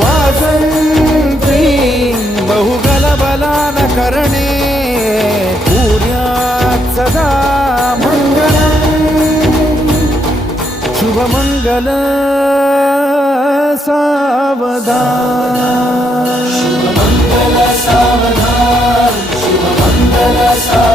वाजंत्री बहुगलबलान करणे सूर्यात सदा मंगलम् शुभमंगल सावधान शुभमंगल सावधान शुभमंगल सावधान